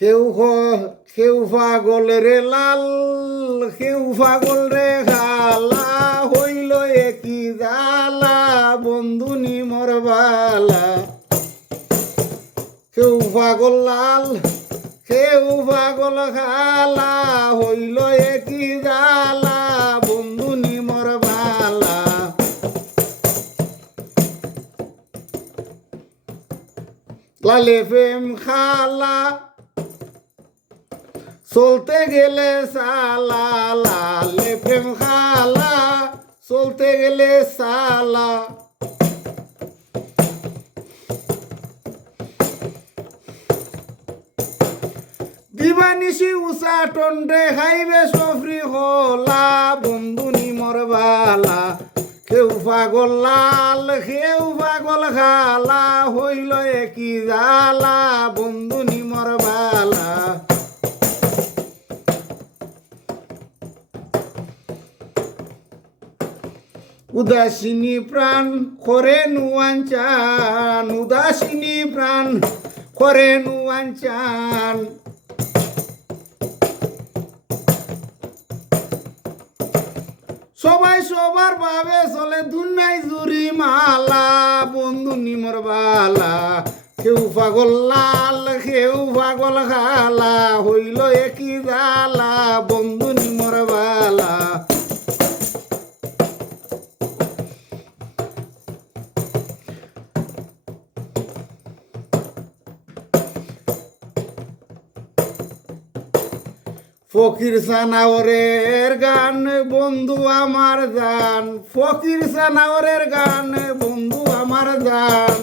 কেউ পাগল রে লাল, কেউ পাগল রে খালা, হইল একই জালা বন্ধু নিমর বালা। কেউ পাগল লাল, কেউ পাগল খালা, হইল একই জালা বন্ধু নিমর বালা। লালে প্রেম খালা চলতে গেলে সালা, লালে প্রেম খালা চলতে গেলে সালা। দিবানিশি উষা টন্ডে খাইবে সফরি হলা বন্ধু নিমর বালা। কেউ পাগল লাল, কেউ পাগল খালা, হইল একই জালা বন্ধু নিমর বালা। উদাসিনী প্রাণ করে নুয়ান চান, উদাসিনী প্রাণ করে নুয়ান চান। সবাই সবার ভাবে চলে দুনাই জুরি মালা বন্ধু নিমর বালা। কেউ পাগল লাল, কেউ পাগল খালা, হইল একই জালা বন্ধু নিমর বালা। ফকির সানাওরের গান বন্ধু আমার জান, ফকির সানাওরের গান বন্ধু আমার জান।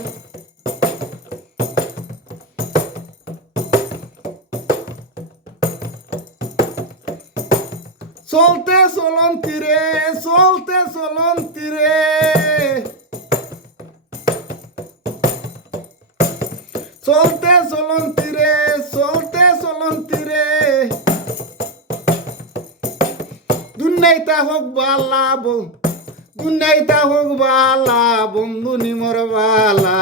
চলতে চলন তীরে, চলতে চলন তীরে, চলতে চলন তীরে, চলতে চলন তীরে। দুনাইতা হোক বালা, দুনাইতা হোক বালা বন্ধু নিমর বালা।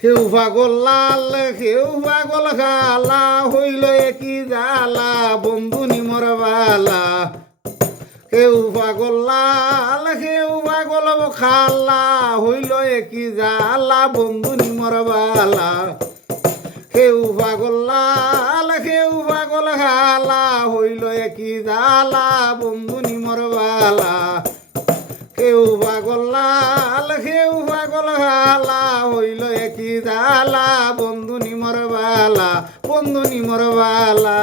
কেউ পাগল লাল, কেউ পাগল খালা, হইল একই জালা বন্ধু নিমর বালা। কেউ পাগল লাল, কেউ পাগল খালা, হইল একই জালা বন্ধু নিমর বালা। কেউ পাগল লাল, কেউ পাগল খালা, হইল একই জালা বন্ধু নিমর বালা। কেউ পাগল লাল, কেউ পাগল খালা, হইল একই জালা বন্ধু নিমর বালা, বন্ধু নিমর বালা।